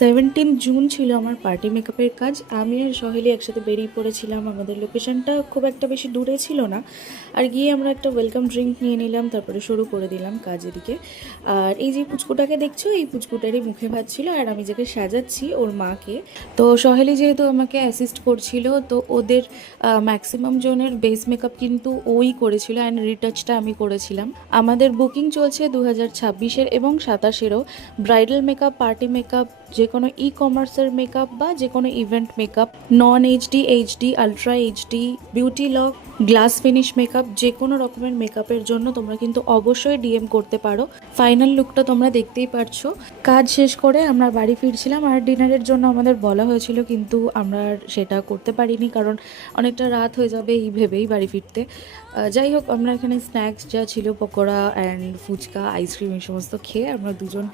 17 June ছিল আমার party মেকআপের কাজ। আমি আর সহেলি একসাথে বেরিয়ে পড়েছিলাম। আমাদের লোকেশনটা খুব একটা বেশি দূরে ছিল না। আর গিয়ে আমরা একটা ওয়েলকাম ড্রিঙ্ক নিয়ে নিলাম, তারপরে শুরু করে দিলাম কাজ এদিকে। আর এই যে পুচকুটাকে দেখছো, এই পুচকুটারই মুখে ভাত ছিল, আর আমি যাকে সাজাচ্ছি ওর মাকে। তো সহেলি যেহেতু আমাকে অ্যাসিস্ট করছিল, তো ওদের ম্যাক্সিমাম জনের বেস মেকআপ কিন্তু ওই করেছিল অ্যান্ড রিটাচটা আমি করেছিলাম। আমাদের বুকিং চলছে 2026-এর এবং 27-এরও। ব্রাইডাল মেকআপ, পার্টি মেকআপ, যে কোনো ই কমার্সের মেকআপ বা যে কোনো ইভেন্ট মেকআপ, নন HD, HD, ultra HD, beauty lock, glass finish makeup, যে কোনো রকমের মেকআপের জন্য তোমরা কিন্তু অবশ্যই ডিএম করতে পারো। ফাইনাল লুকটা তোমরা দেখতেই পারছো। কাজ শেষ করে আমরা বাড়ি ফিরছিলাম, আর ডিনারের জন্য আমাদের বলা হয়েছিল, কিন্তু আমরা আর সেটা করতে পারিনি, কারণ অনেকটা রাত হয়ে যাবে এই ভেবেই বাড়ি ফিরতে। যাই হোক, আমরা এখানে স্ন্যাক্স যা ছিল, পকোড়া অ্যান্ড ফুচকা, আইসক্রিম, এই সমস্ত খেয়ে আমরা দুজন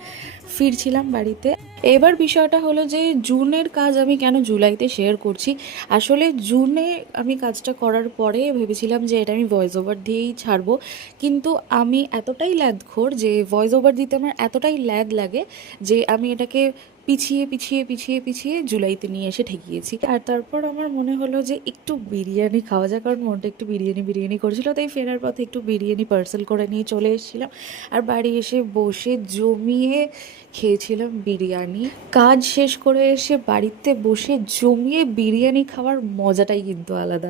ফিরছিলাম বাড়িতে। এবার বিষয়টা হলো যে জুনের কাজ আমি কেন জুলাইতে শেয়ার করছি। আসলে জুনে আমি কাজটা করার পরে ভেবেছিলাম যে এটা আমি ভয়েস ওভার দিয়েই ছাড়বো, কিন্তু আমি এতটাই ল্যাদখোর যে ভয়েস ওভার দিতে আমার এতটাই ল্যাদ লাগে যে আমি এটাকে পিছিয়ে পিছিয়ে পিছিয়ে পিছিয়ে জুলাইতে নিয়ে এসে ঠেকিয়েছি। আর তারপর আমার মনে হলো যে একটু বিরিয়ানি খাওয়া যায়, কারণ মনটা একটু বিরিয়ানি বিরিয়ানি করেছিল। তাই ফেরার পথে একটু বিরিয়ানি পার্সেল করে নিয়ে চলে এসেছিলাম, আর বাড়ি এসে বসে জমিয়ে খেয়েছিলাম বিরিয়ানি। কাজ শেষ করে এসে বাড়িতে বসে জমিয়ে বিরিয়ানি খাওয়ার মজাটাই কিন্তু আলাদা।